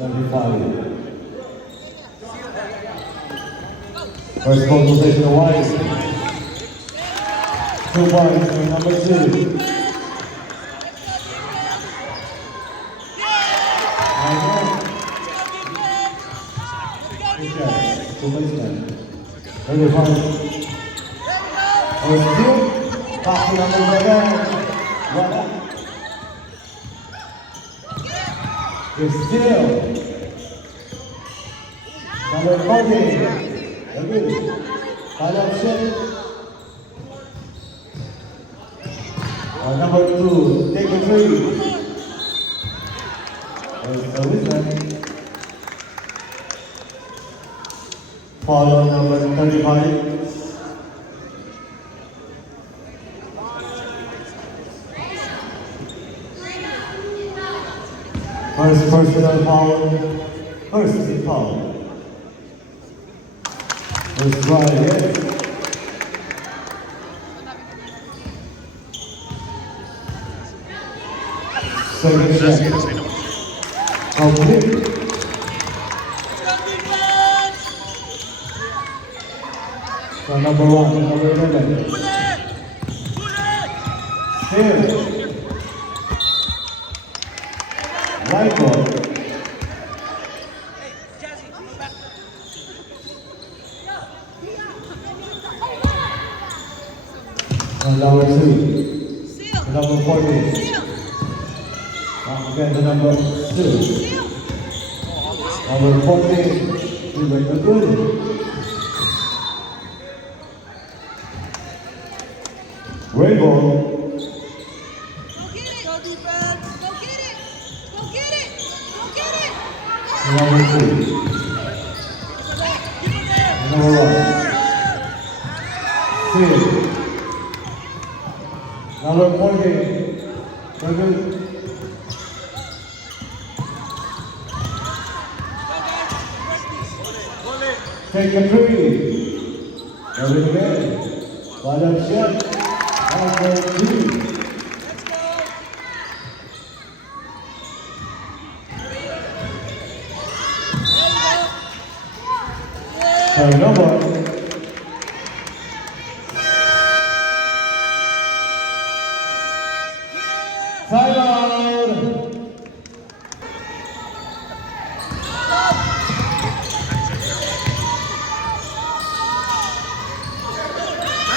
35. First ball position wide. 2 points for number 2. Good catch. 2 baseman. 35. First two. Back to number 7. One up. Good steal. Number 40. Good. Follow shot. Number 2, take a 3. Follow number 35. First personal foul. First team foul. First try, yes. Second shot. Complete. So number 1, number 11. Still. Right ball. Number 2. Number 40. Again, the number 2. Number 14. We went to good. Rainbow. Number 2. Number 1. 6. Number 14. Good. Take a 3. Go it again. Follow shot. Number 2. Turnover. Timeout.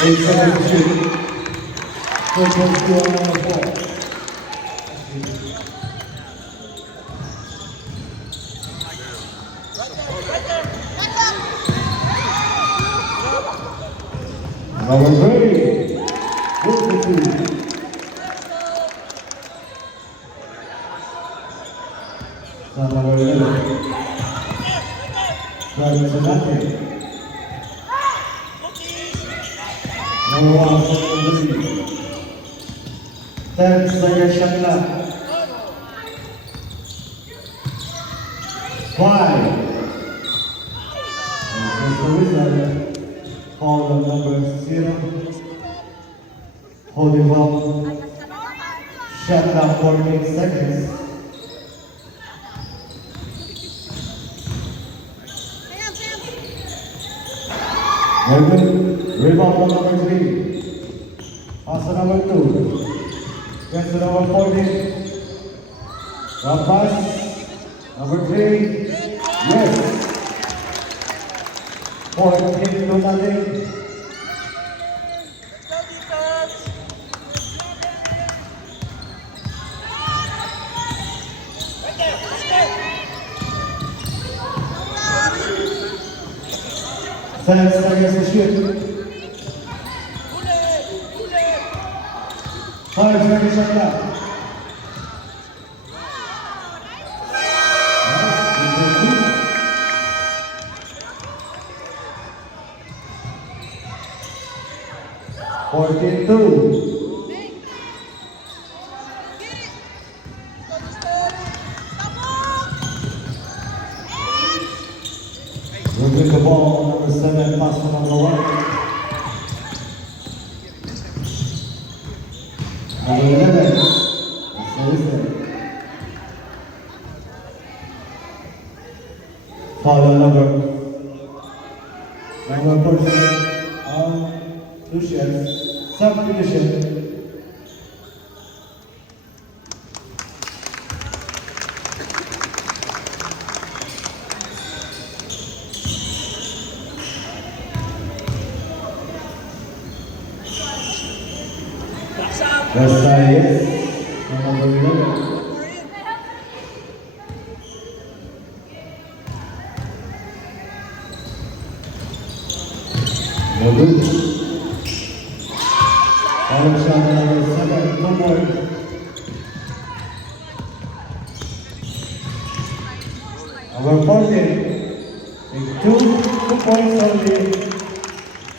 8 seconds to shoot. Full point score number 4. Number 3. 52. Number 11. Travis Zanatti. Number 1, 10 seconds shot left. 5. And the wizard called on number 0. Holding up. Shot left 14 seconds. Very good. Rebound from number 3. Pass to number 2. Gets to number 14. Drop pass. Number 3. Yes. 14-0. Thanks, I guess, to shoot. 5 seconds shot left. 42. We'll get the ball, number 7, pass to number 1. Number 11. Foul number 47 on Lucian. Subdivision. Versailles, number 11. No good. Foul shot number 7, no more. Number 14, with two points only.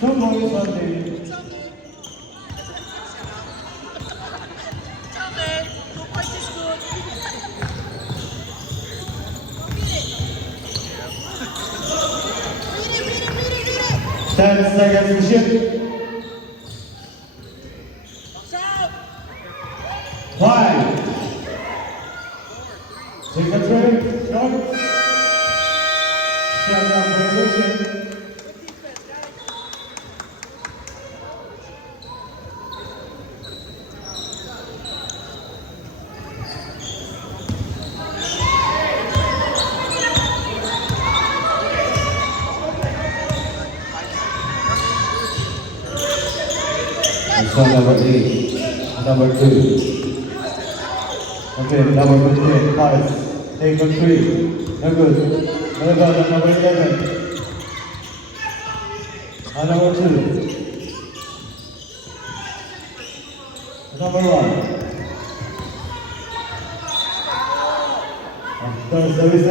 2 points only. Ten seconds to shoot. 5. Take a drink. Shot. Shut up for position. So number 8, number 2. Okay, number 15, pass. Take a 3. No good. What about number 11? Number 2. Number 1. After service.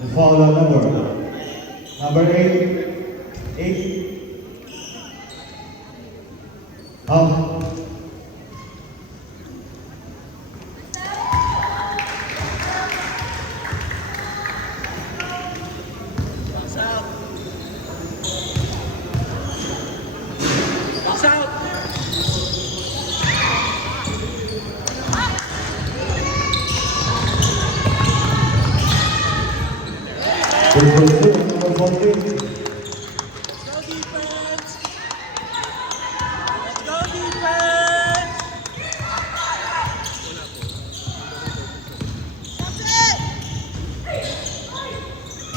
The foul number. Number 8. 8. Up. Number 14.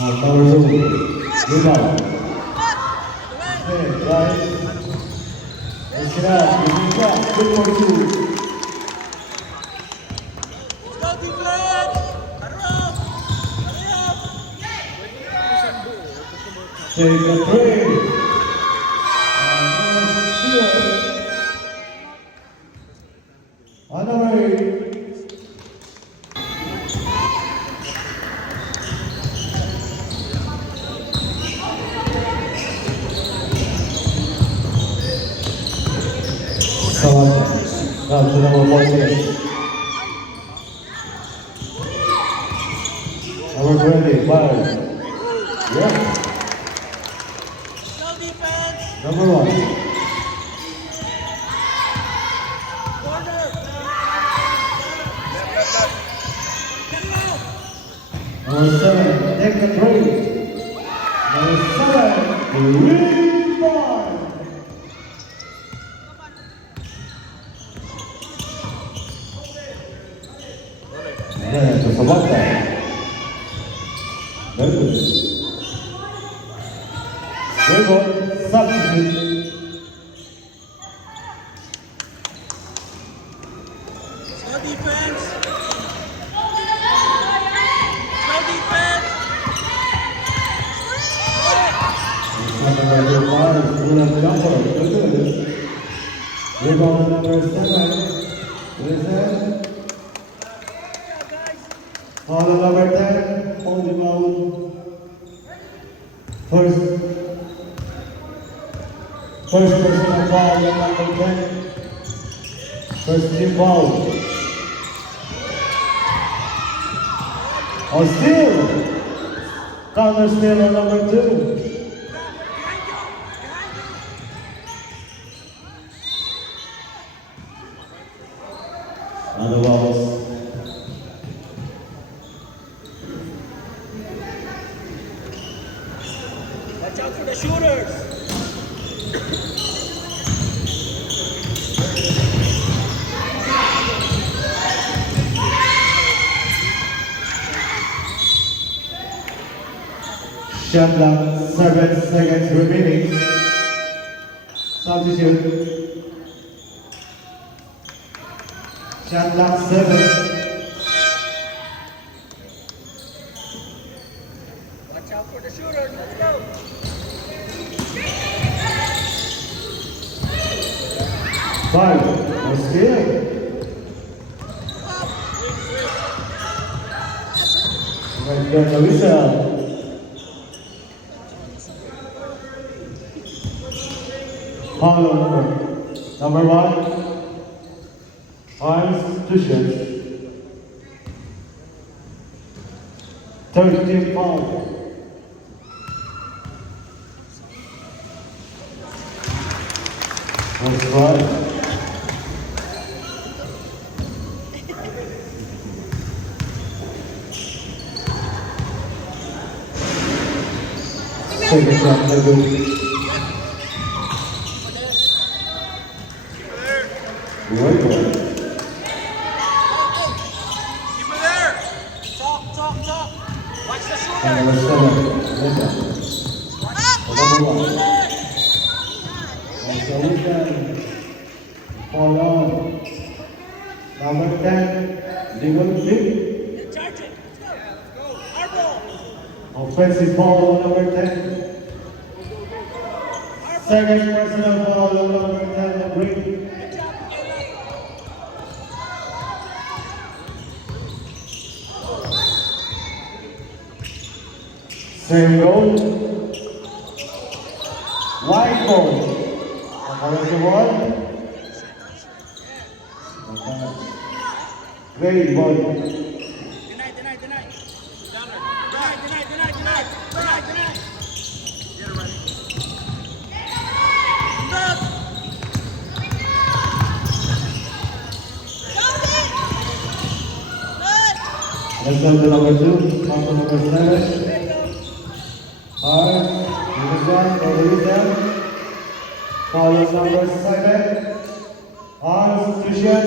Number 2, rebound. Okay, guys. Let's get out. Good for 2. Take a 3. On number 8. Now to number 14. Number 20, Myers. Yeah. Number 1. Number 7, take the 3. Number 7, rebound. Yeah, to sabak that. Very good. Very good. Substitute. No defense. No defense. Number 5, William Jumper. Look at this. Rebound number 7. Listen. Foul number 10, hold him out. First personal foul, number 10. First team foul. Oh, steal! Counter steal on number 2. Otherwise, for the shooters. Shot clock, 7 seconds remaining. Substitute. Shot clock, 7. Watch out for the shooters. Let's go. Five. No skill. Right there, the whistle. Foul number 1. Institution. 13 foul. That's right. Second shot, no good. Great one. Keep it there. Talk. Watch the shooter. Number 7, Linda. Number 1. Also weekend. Fall on. Number 10, legal kick. Charge it. Let's go. Hard ball. Offensive foul on number 10. Second personal foul on number 10, the break. Same goal. White ball. Number 1. Great ball. Deny. Deny. Get it ready. Stop. Let's go to number 2. Come to number 7. Hard. Number 1. Television. Follow number 7. Hard. Institution.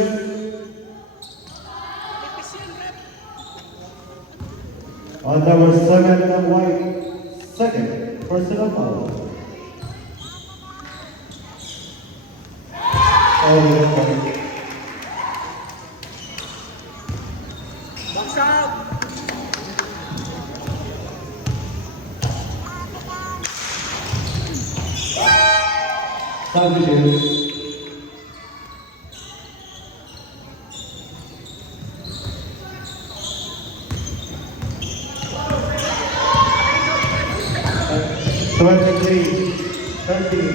On number 7, the white, second personal foul. Box out. Substitute. Twenty-three, 13.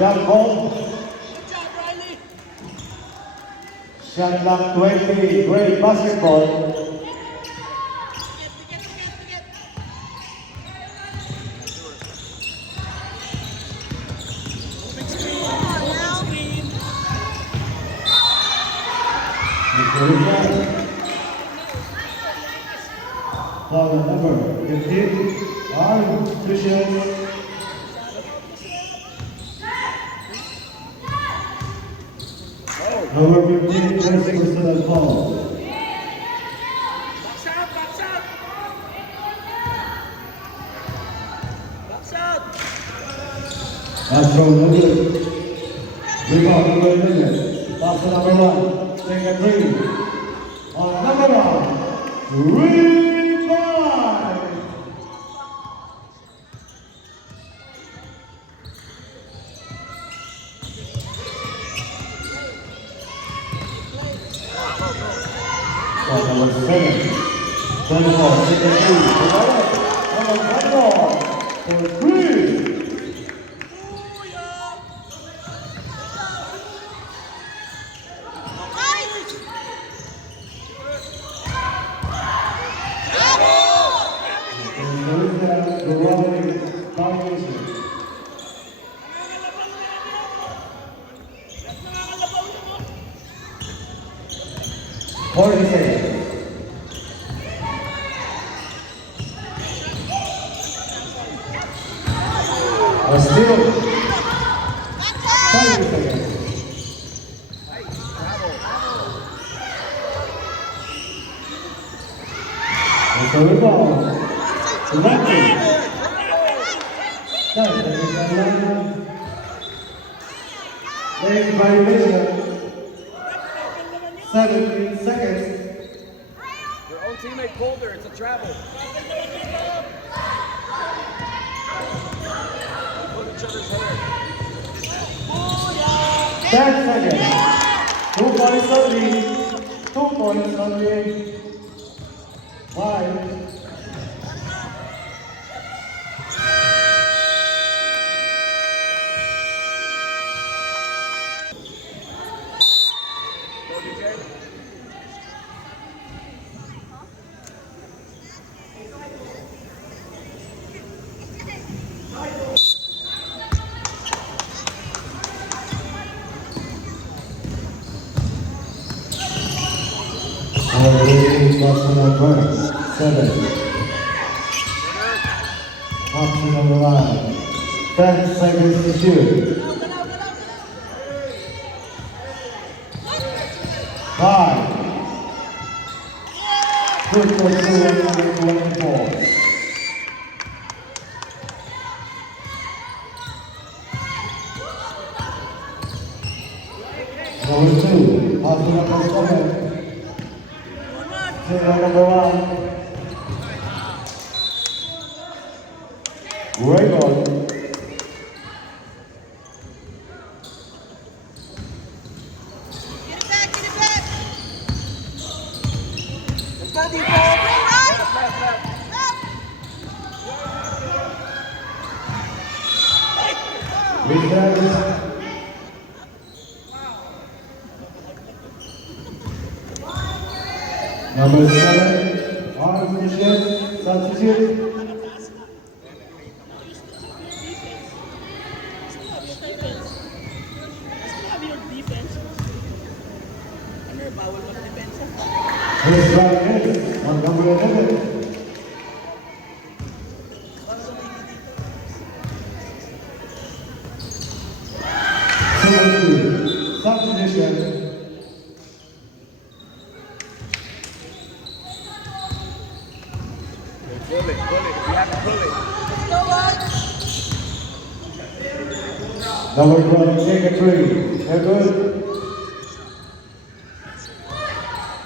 Jump ball. Good job, Riley. Shot clock 20. Great basketball. Moving screen. Foul number 15. Institution. Number 15, first personal foul. Box out. Box out. That's from no good. Rebound number 11. Pass to number 1. Take a 3. On number 1. Rebound. Number 7. 24. Take a 3. Number 1 for 3. 40 seconds. Still 30 seconds. It's a rebound. Lucky. 10 seconds and line. Lane violation. 17 seconds. Your own teammate pulled her. It's a travel. Pull each other's hair. 10 seconds. 2 points only. 2 points only. 5. Go, DJ. Our rating was number 7. Option number 1. 10 seconds to shoot. 5. Good for 224. Number 2. Option number 7. Zero number 1. Raymond. Get it back. Let's go, DJ. Left, left, left. Return. Number 7. Arms Michelle. Substitute. Here's Ryan on number 11. Substitution. Pull it, pull it. You have to pull it. Number 12, take a 3. They're good.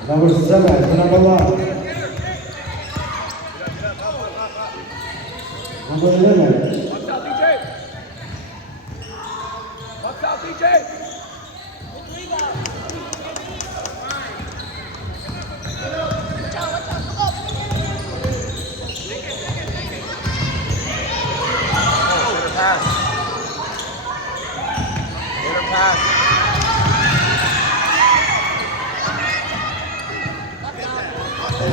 Number 7 to number 1. Number 11. Watch out, DJ. Watch out, DJ. Pass. Let her pass.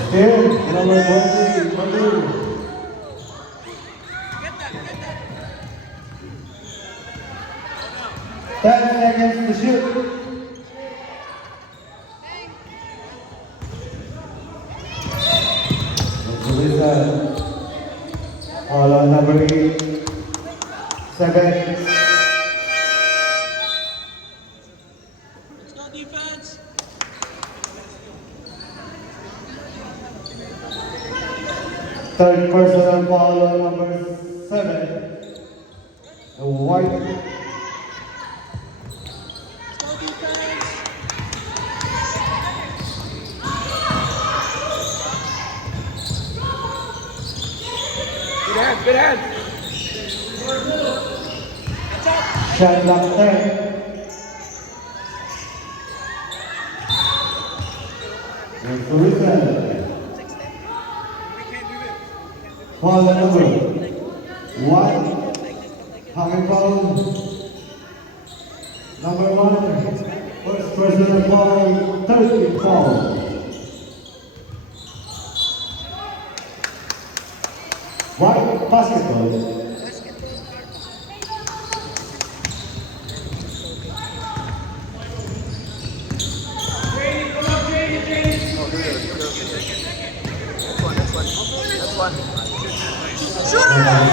Still, number 20, Manu. Ten seconds to shoot. Lisa, all number 8, 7. Let's go defense. Third personal foul on number 7. The white. Let's go defense. Good hands. Shot clock 10. And Teresa. Foul number 1. High foul. Number 1. First personal foul. 30 foul. White basketball.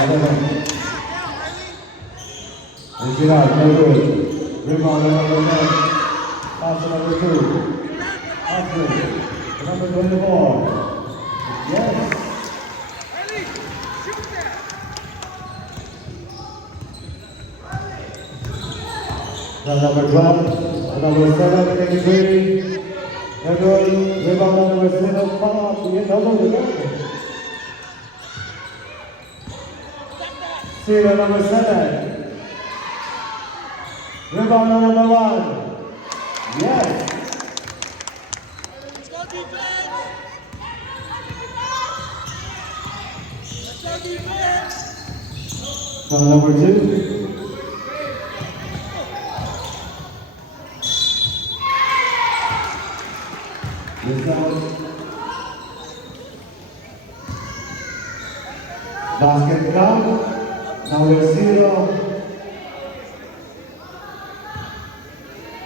7. And Gerard, no good. Rebound to number 10. Pass to number 2. Oscar, number 24. Yes. Now number 12, number 7, taking three. No good. Rebound number 7. Follow up. We get double again. Zero number 7. Rebound on number 1. Yes. Let's go defense. Let's go defense. From number 2. Basket count, number 0.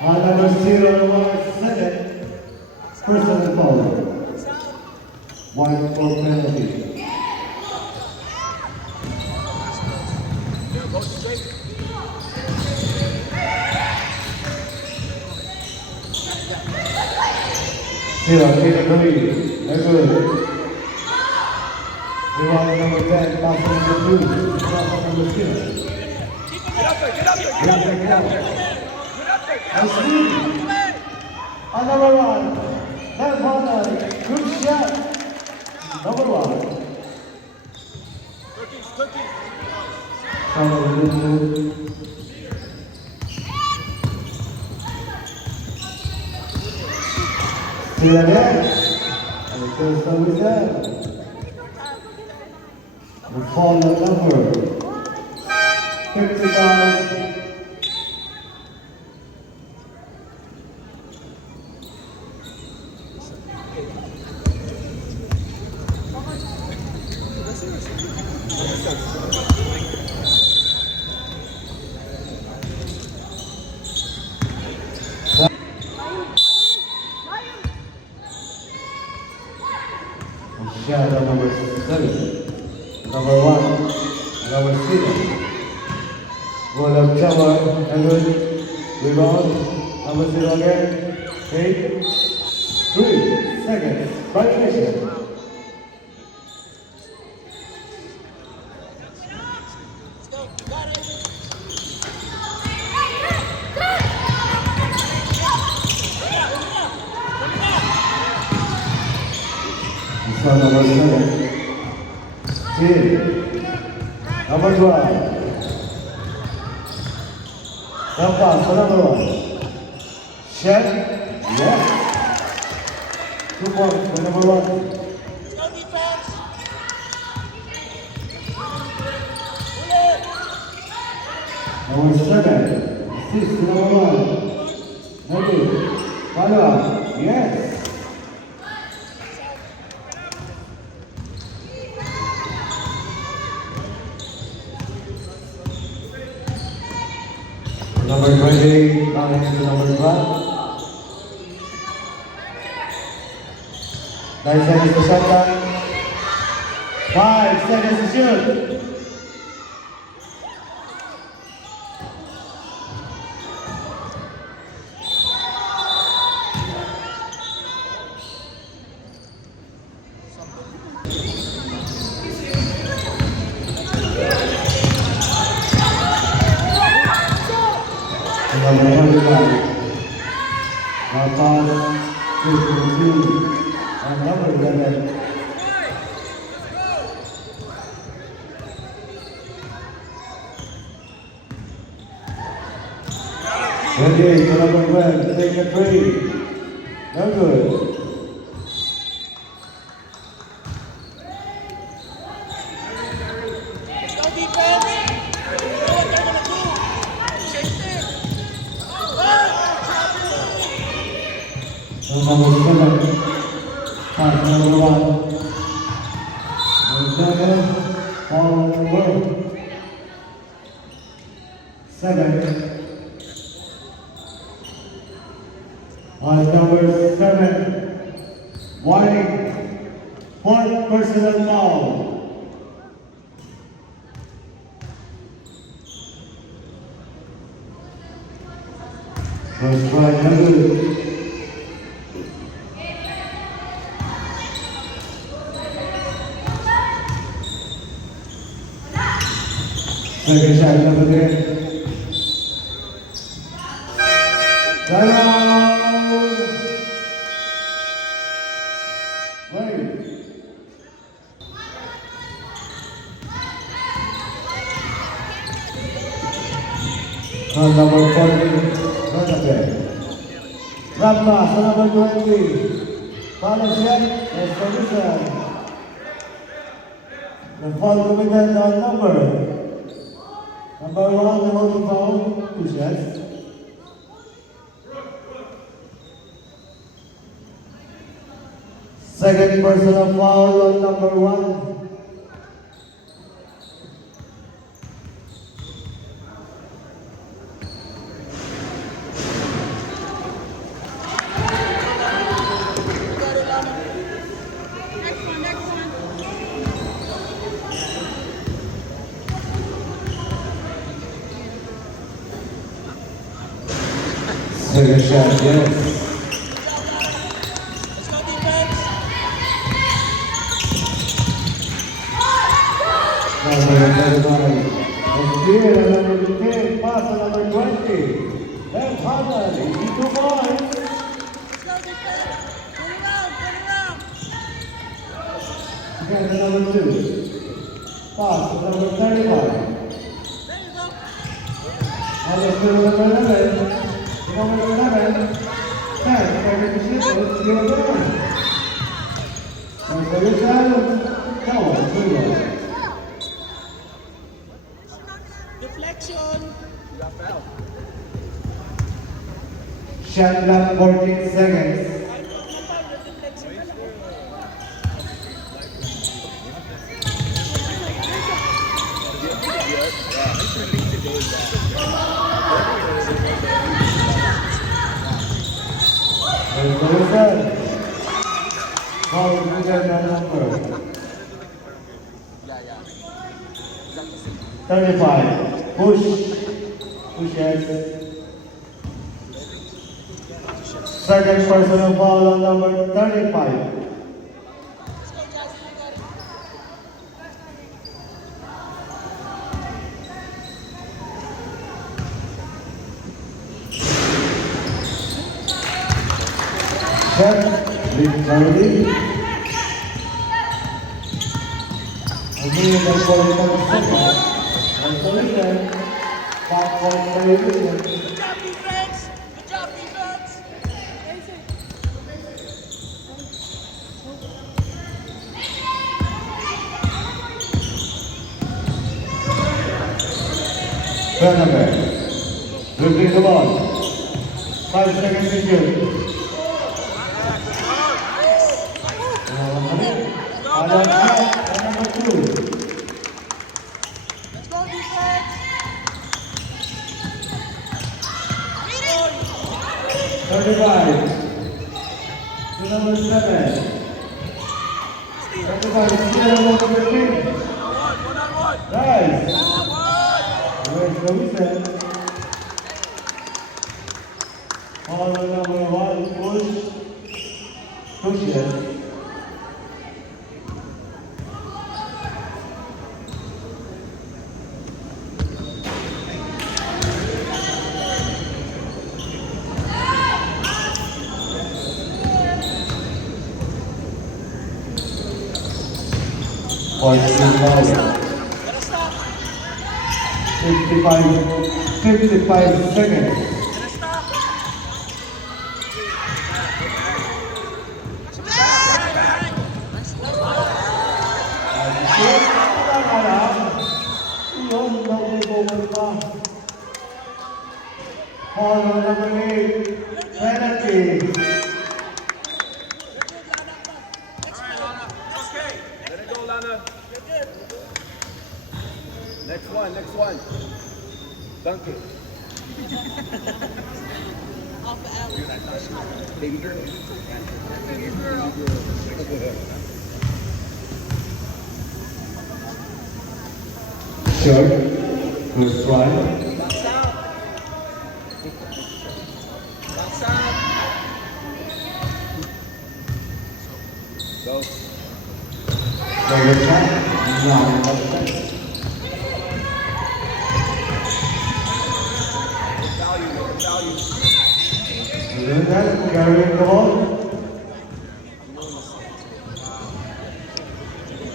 Number 0, number 7. Personal foul. 1 for penalty. Zero, take a three. Very good. Rebound number 10, pass to number 2, pass to number 0. Get up there, get up there, get up there, get up there. Get up there, get up there. And number 1, left corner, good shot. Number 1. See again. And it goes number 7. The fall number 55. Shadow number 7, number 1, number 6. Goal of Chawar, Edward, rebound, number 0 again, 8, 3 seconds, violation. Let's go. You got it. So number 7, 10, number 12. Now pass for number 1. Shot, yes. 2 points for number 1. Let's go defense. Pull it. Number 7, assist to number 1. No good. Follow up, yes. Number 20, down into number 12. 9 seconds to shot clock. 5 seconds to shoot. Number 25. Now pass to 2 and number 11. Ready to number 12, take a 3. No good. Let's go defense. You know what they're gonna do. Chase it. So number 7, pass number 1. Number 7, follow number 7. On number 7, warning, 4th personal foul. First try, no good. Second shot, number 10. Time out! Wait. On number 40, Renate. Rampa, sa number 20. Follow set, and solution. The foul committed on number 1, the holding foul, 2 shots. Second personal foul on number 1. Next one, next one. Second shot, yes. Let's go defense. Number 35. And here, number 10, pass on number 20. Left handed, easy 2 points. Let's go defense. Turn around, turn around. Again, the number 2. Pass to number 35. There you go. Number 2, number 11. Number 11. 10, second shot, you're done. And so you go, 2-1. Deflection. Shot clock 14 seconds. And so you said, foul committed on number 35. Push. Push yes. Second personal foul on number 35. Let's go, Jazzy. You got it. Shot. Lead Charlie. And he is the 47 second. And solution. 5-point television. Good job, defense. Good job, defense. Fernandez. Dribbling the ball. 5 seconds to shoot. Adam shot, number 2. Let's go, defense. 35. To number 7. 35, still number 15. Nice. Where's the whistle? Foul on number 1, push. Push yes. Points involved. Gotta stop. 55 seconds. Gotta stop. Foul on number 8, penalty. Okay. Let it go, Lana. Next one, next one. Dunk it. Off the alley. Baby girl. Baby girl. Short. First try. Doing that, carrying the ball.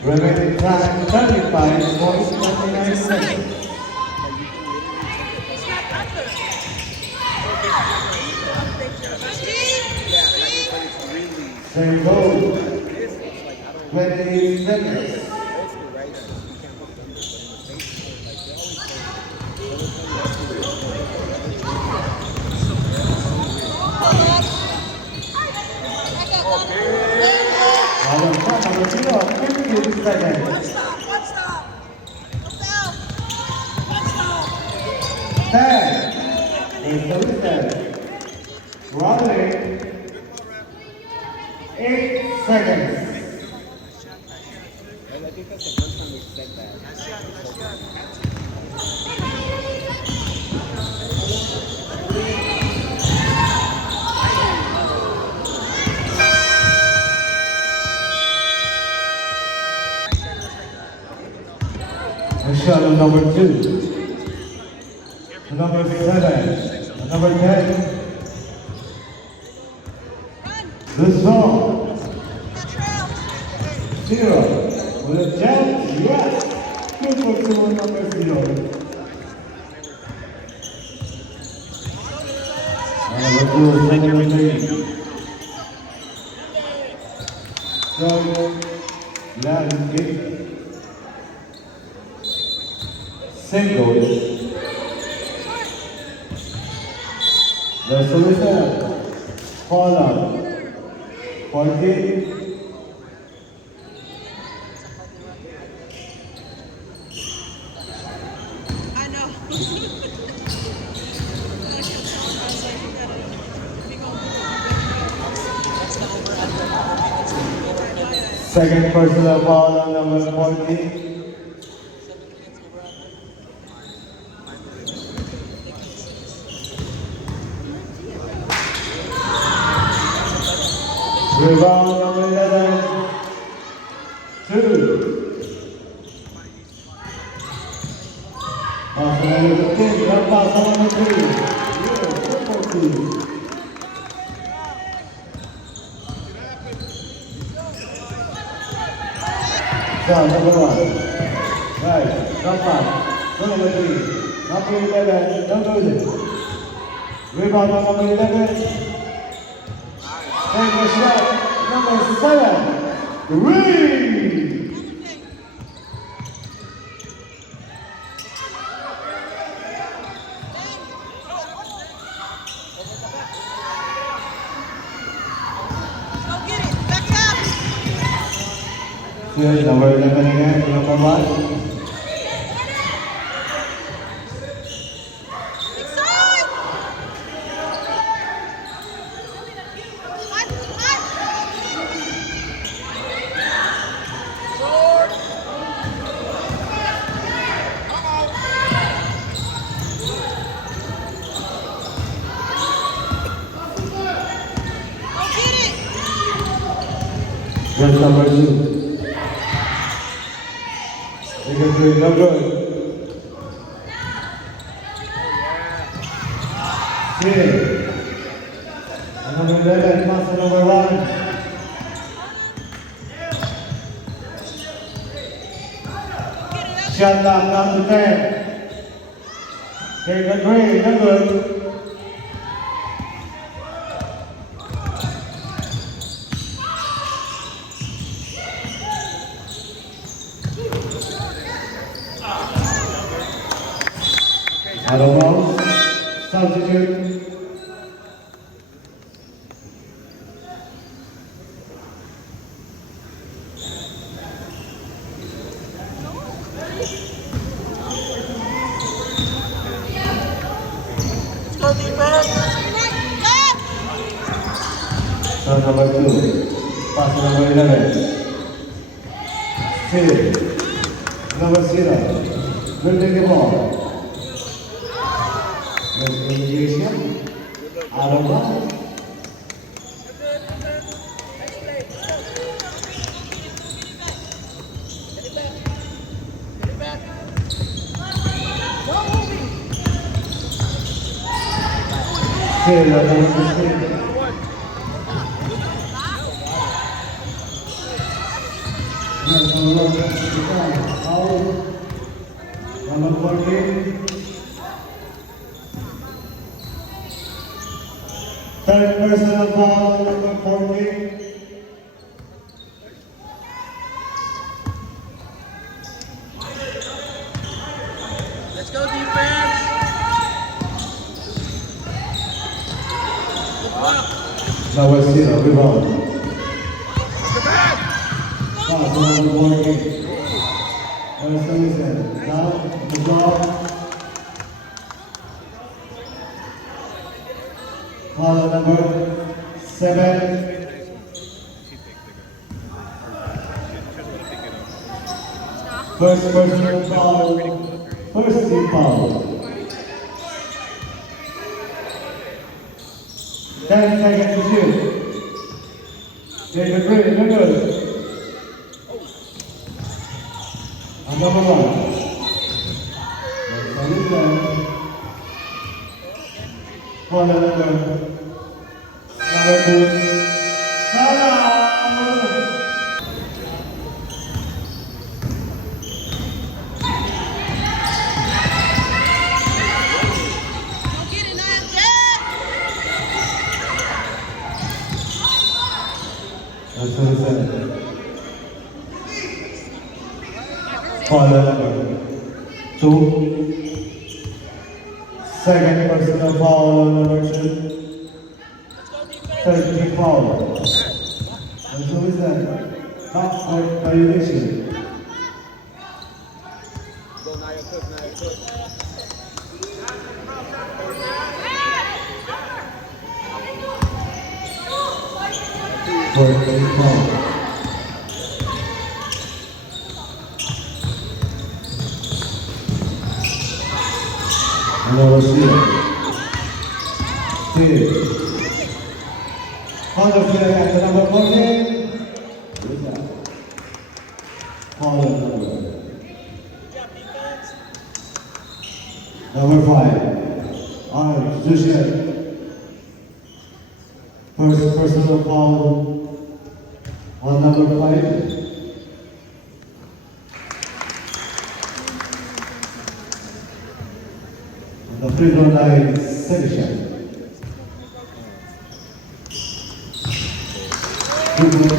Remaining time 35.29 seconds. It's not after. Same goal. 28 seconds. Number 0, 50 seconds. One stop. One stop. One down. One stop. 10. Is the reset. Running. 8 seconds. And I think that's the first time we said that. Shot on number 2. Number 7. Number 10. The song. The trail. 0. With a jump, yes. Good for 2 on number 0. Number 2, second three. So, last kick. Single. The solution. Fall out. 40. I know. Second personal foul on number 40. Rebound number 11. 2. Pass number 15. Pass number 3. Yeah, 2. Down number 1. Right. Drop pass. Number 3. Number 11. Number 11. Rebound number 11. Take a shot, number 7, Green. Go get it. Back up. Here's number 11 again, number 1. Inside. Here's number 2. Take a three, no good. 3. Number 11, pass to number 1. Shot clock down to 10. Take a three, no good. Out of bounds, substitute. Go defense. Shot number 2. Pass to number 11. 3. Number 0. Will take the ball. Miscommunication. Out of bounds. Still at number 15. Yes, number 14. Third personal foul, number 14. Let's go defense. Now we'll see the rebound. Get back. Pass to number 14. Wilson. Now the ball. Foul number 7. First personal foul. First team foul. 10 seconds to shoot. Take a break, no good. And number 1. That's Wilson. Foul number 2. Salah! Get it, Nigel! That's what it said. Foul number 2. Second personal foul number 2. Third team foul. That's what it said. Not for violation. Go Naya Cook, Naya Cook. Fourth team foul. Another steal. Steal. Foul at the number 14. Who's that? Foul number. Number 5. Arnold Zushin. First personal foul on number 5. The free throw line, Selisha. Number 2.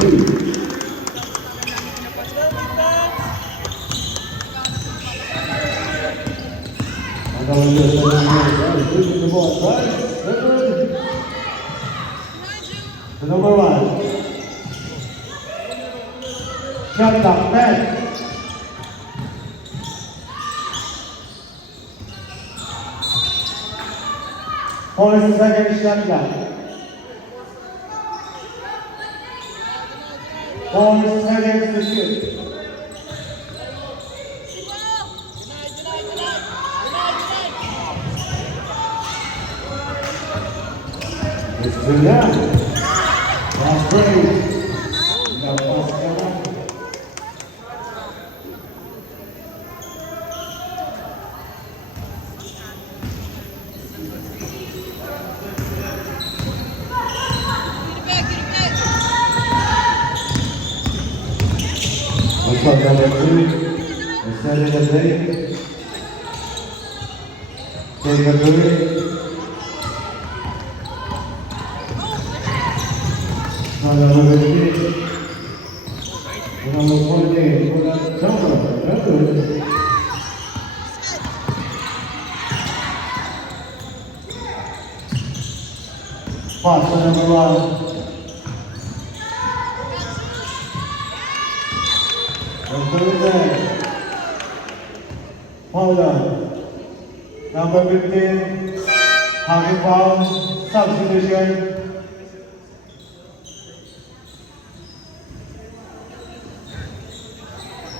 The ball, right? The number 1. Shot clock, 10. For second shot clock. 4 seconds to shoot. It's to them. That's great. Now pass Emma. What's up, number 2? We're setting the day. Take a break. Number 15. Number 14. Number. Pass to number 1. Hold on. Number 15. Having foul. Substitution.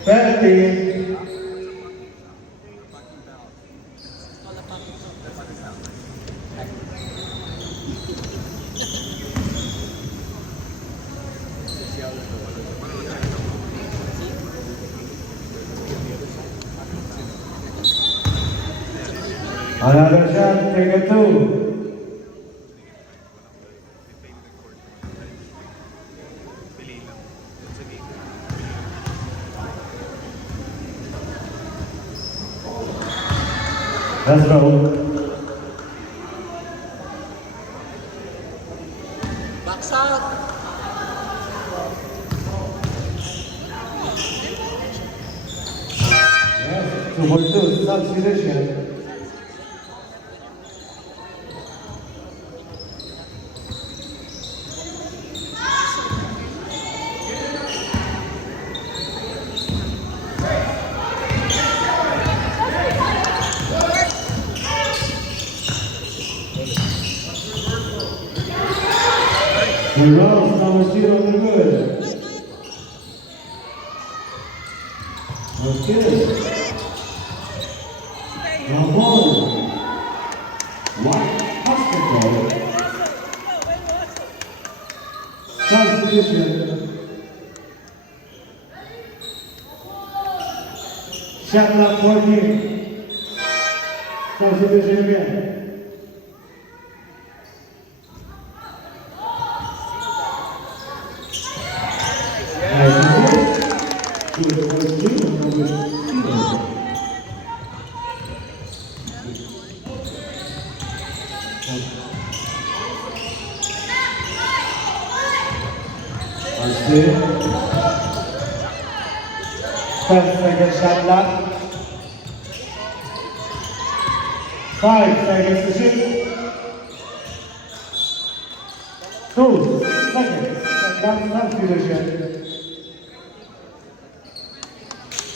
Penalty. Another shot, take a 2. Let's go. Box out. Yes, 2-2, substitution. The rounds number 0 on the good. That's good. Now ball. White basketball. Substitution. Shot clock 14. Substitution again. Second shot clock. 5 seconds to shoot. 2 seconds. Substitution.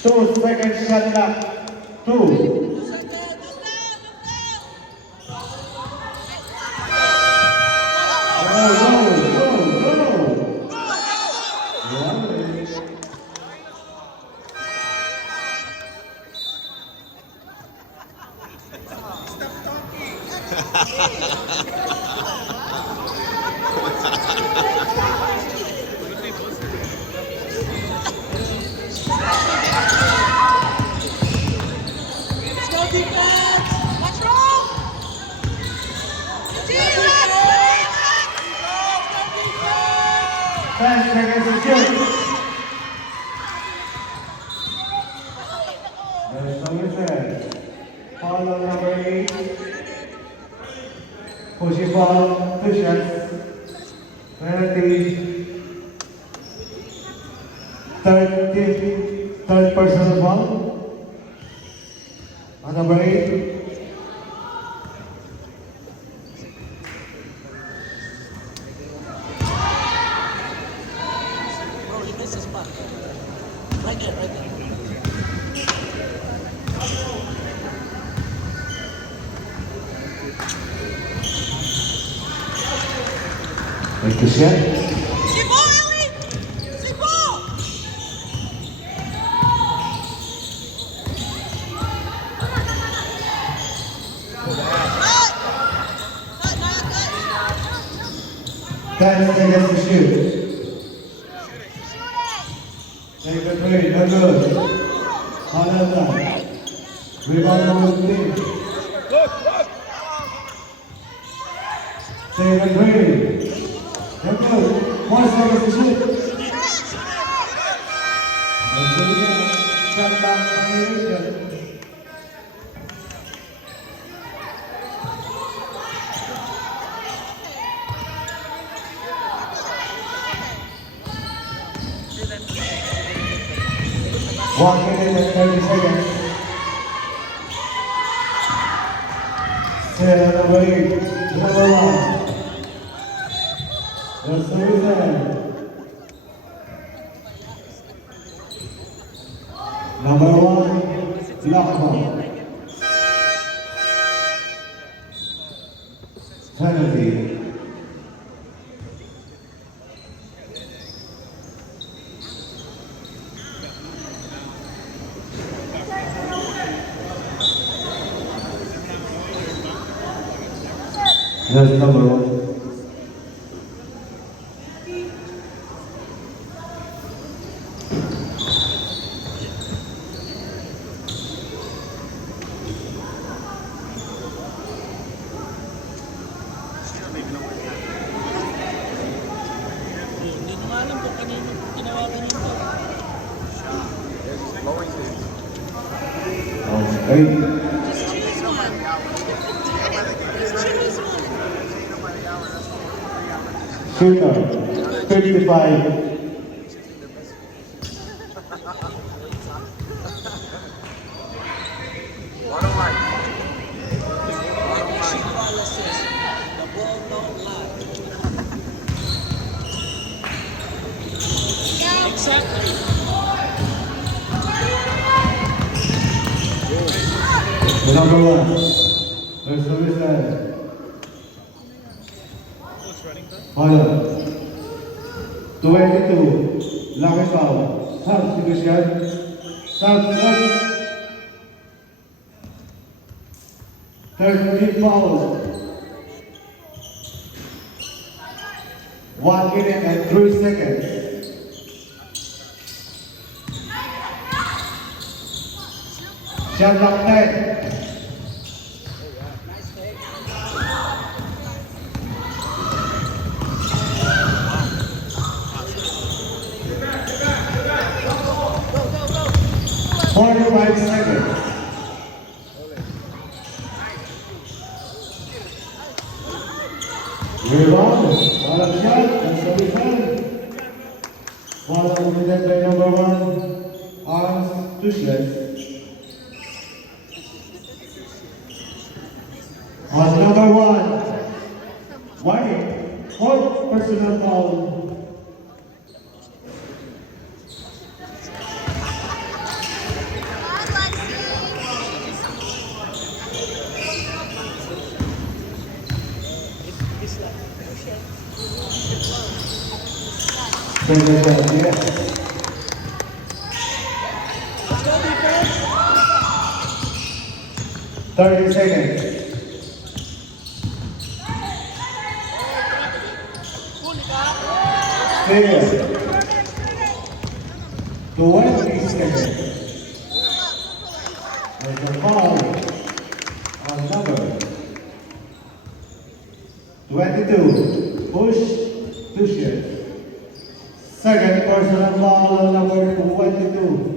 2 seconds shot clock. 2. Let's go defense! Watch roll! Defense! 10 seconds to shoot. That's all it says. Foul on number 8. Pushing ball, 2 shots. Penalty. Third personal foul. On number 8. Bro, you missed the spot. Right there, right there. Make the shot. C'est bon, Ellie! C'est bon! Cut, Naya, cut. 10 seconds to shoot. Take the three, no good. Another. Rebound number 3. Take the three. No good. 1 second to shoot. Let's do it again. Shot back combination. One minute and 30 seconds. Set number 8, number 1. That's the reason. Number 1, Lockman. Penalty. That's number 1. Hindi ko nga alam kung kanino tinawagan yun to. Hey. Just choose one. Shooter, 55. Bottom line. Bottom line. The ball don't lie. Exactly. The number one. There's service line. Fire. 22. Laki foul. Substitution. Substitution. 30 fouls. 1 minute and 3 seconds. Shot clock 10. Nice take. 45 seconds. Rebound. Ball shot. And service line. Ball committed by number one. Arms Tushless. On number one. Warning. Fourth personal foul. Second shot, yes. Let's go, defense. 30 seconds. Clear. 20 seconds. There's a foul on number 22. Push to shift. Second personal foul on number 22.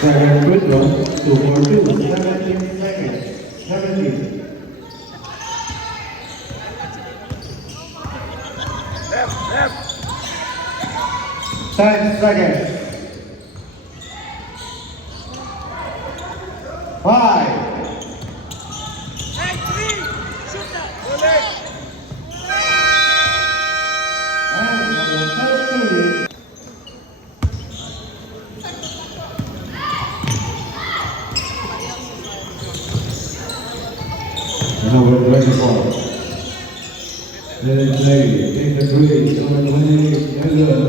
Second free throw, 2 for 2, 17 seconds. 17. Left, left. 10 seconds. 5. Hey, three. Shoot that. Pull it. And number 30. Number 24. Let it play. Take the three. Number 28. Yellow.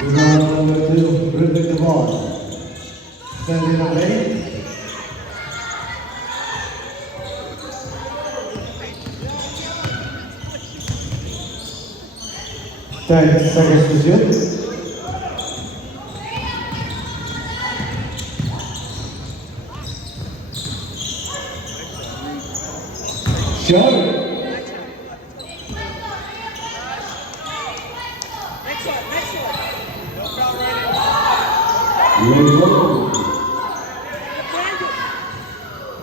Rebound number 2. Dribbling the ball. Send it away. Ten seconds to shoot. Shot. Next one, next one. Ready, go. Triangle.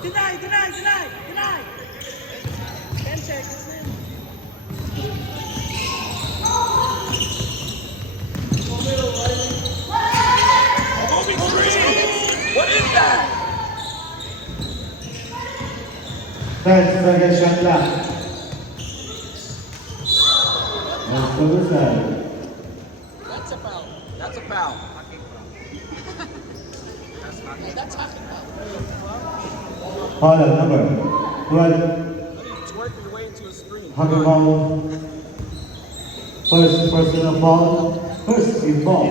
Deny, deny, deny, deny. 10 seconds in. Moving screen. What is that? 10 seconds shot clock. Let's go this side. That's a foul. That's a foul. That's half a foul. Foul number 12. It's working the way into a screen. Hockey foul. First personal foul. First team foul.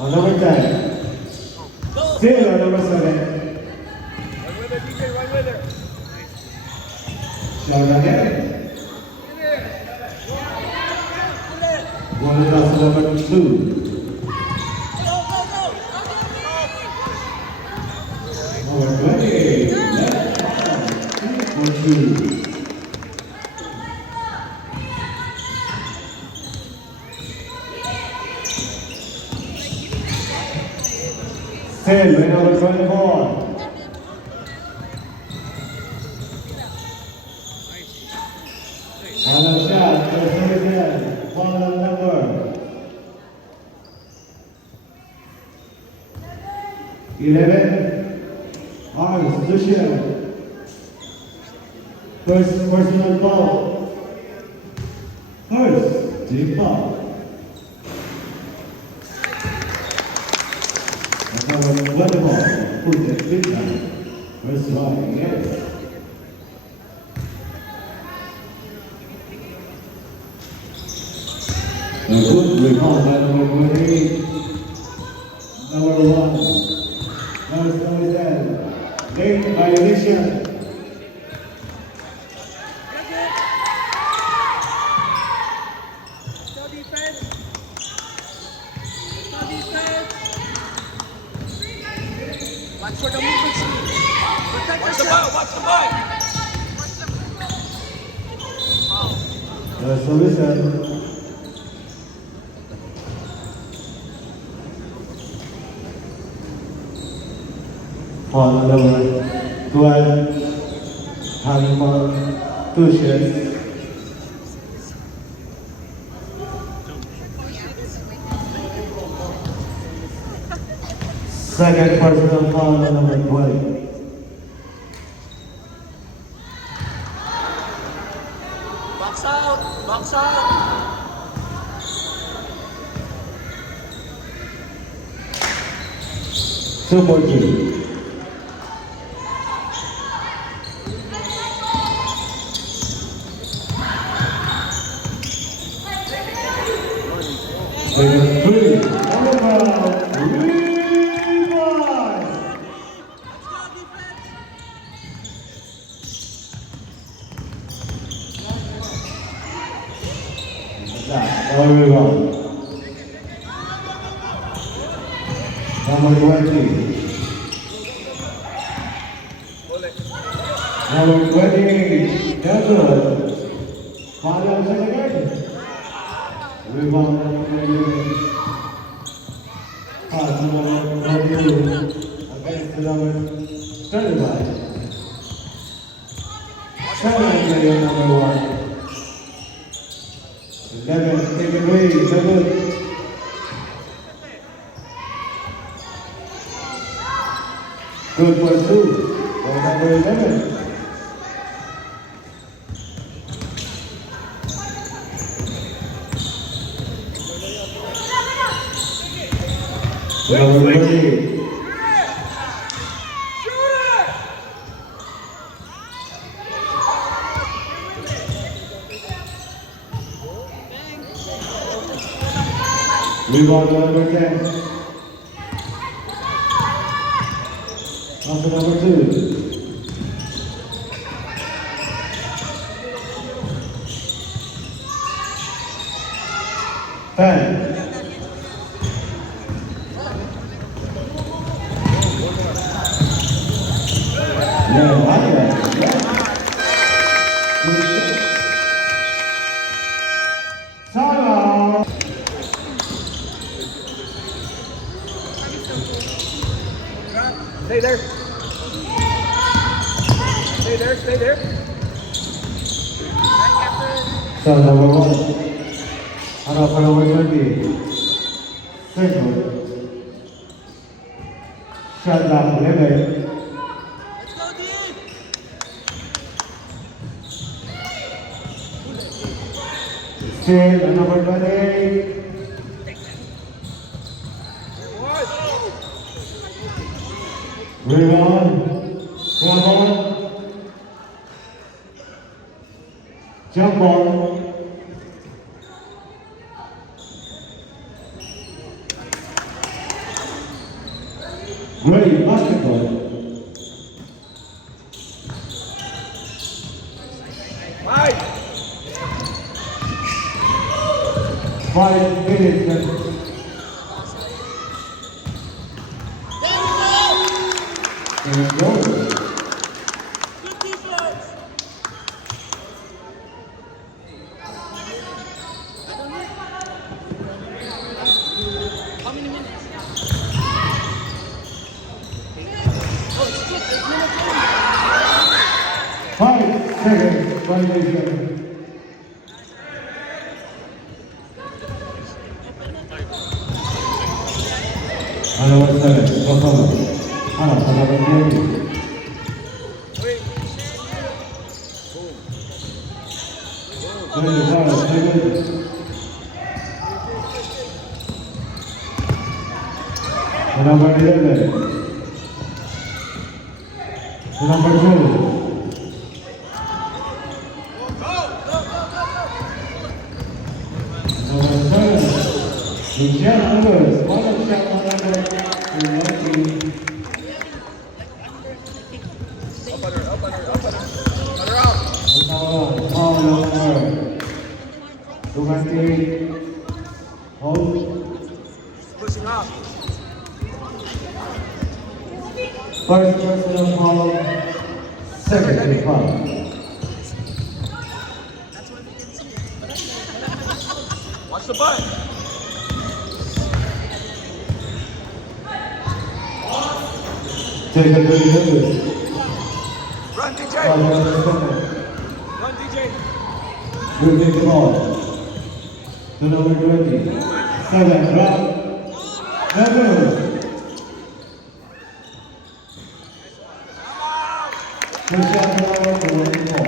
On number 10. Still on number 7. Run with it, DJ, run with it. Shot again. One pass to number 2. Number 20. 2. Ten, red number 24. Final shot, for the final number 11. Mars, Lucia. First personal foul. First, team foul. Number 24, put the big time. First one, yes. A good rebound by number 28. Number 1. Number 7. Late violation. Still defense. Still defense. Watch for the movement speed. Protect Watch the yourself. ball, watch the ball. So listen. For number 12, having for 2 shots. Second personal foul on number 20. Box out. Box out. Two more two. Number 3, over Levi. Everyone. Number 20. Number 20. Delta. Final second. Rebound number 20. Pass number 22. Against the number 35. Seven player number 1. 11, take it away, 7. Good for 2. For number 11. Number 30. Rebound number 10. Number 2. Ten. Yeah, I like that. Salah. Stay there. Stay there, stay there. So number 1. Ano pa number 20? Second. Shot down 11. Let's go deep. Still number 28. Rebound. Come on. Jump on. Great basketball. 5 minutes left. There we go. Good defense. seconds, violation. Number 7, performance. Number 20. Wait. Boom. 25 seconds. Number 11. Number 12. Number 7. Michelle Lewis, one of shot number 11. Up on her, up on her, up on her. Cut her out. Foul number 20. Hold. Pushing up. First personal foul. Second foul. Watch the butt. Take a good look. Run, DJ. Foul number 7. Run, DJ. You take the ball. To number 20. 7. Drop. Number. Push up number 24.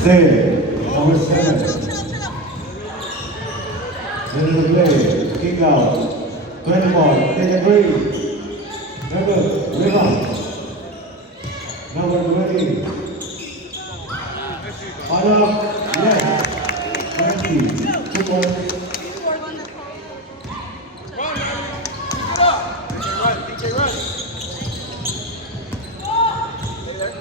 Stay. Number 7. Middle of the play. Kick out. 24. Take a three. Number. Rebound. Number 20. On up. Yes. 20. 2 points. Run, DJ, run. Stay there.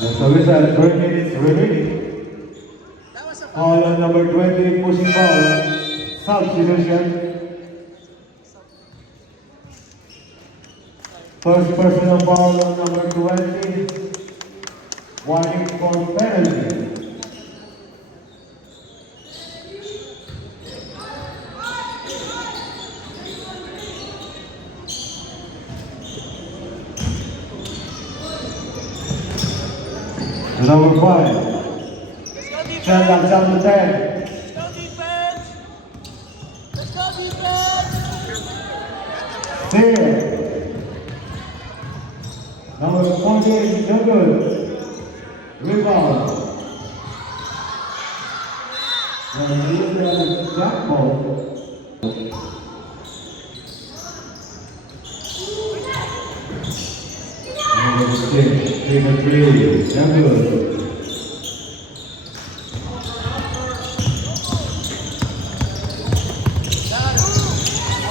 The service at 20 minutes remaining. Foul on number 20, pushing foul. Substitution. First personal foul on number 20. Warning for penalty. Number 5. Sherlock down to 10. Let's go defense! Let's go defense! There. Number 40, no good. Rebound. And here's the jack ball. Number 6, take a three, no good.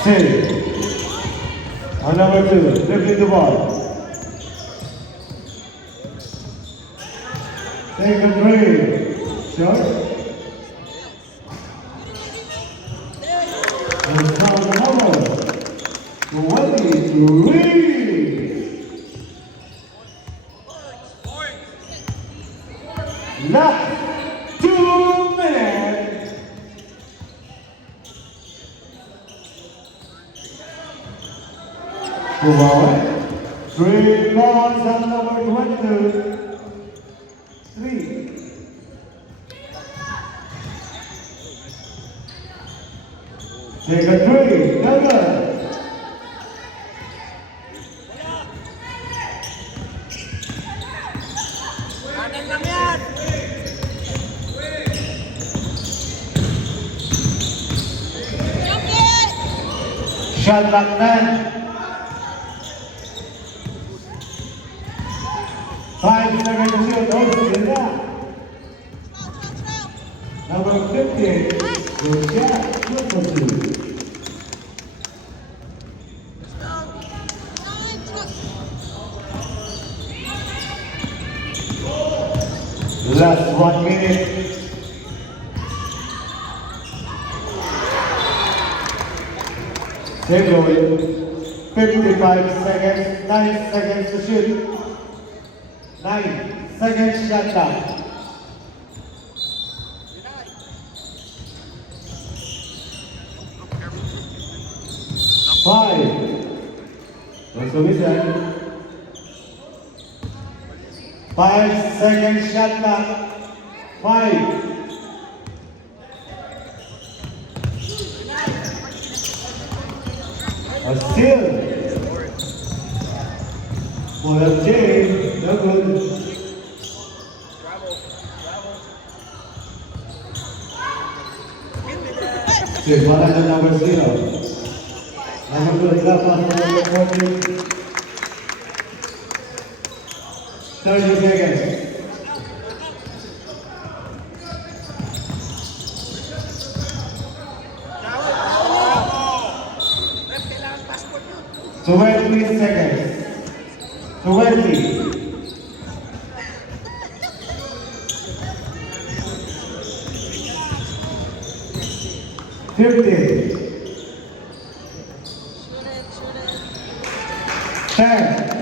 Six. On number 2, lifting the ball. Take a three. Shot. And foul number 23. Last 2 minutes. Forward. 3 balls on number 22. 3. Take a three. Number. Kanan lang yan! Shot back man. 5 seconds to shoot. Oh, good job. Number 50. Good job. Beautiful. Last 1 minute. Stay going. 55 seconds, 9 seconds to shoot. 9 seconds shot clock. 5. What's the whistle? 5 seconds shot clock. 5. A steal. For FJ, no good. Still one at number 0. Number 2, drop off number 14. 30 seconds. Kailangan passport yun. 20 seconds. 20. 15. Shoot it, shoot it. 10.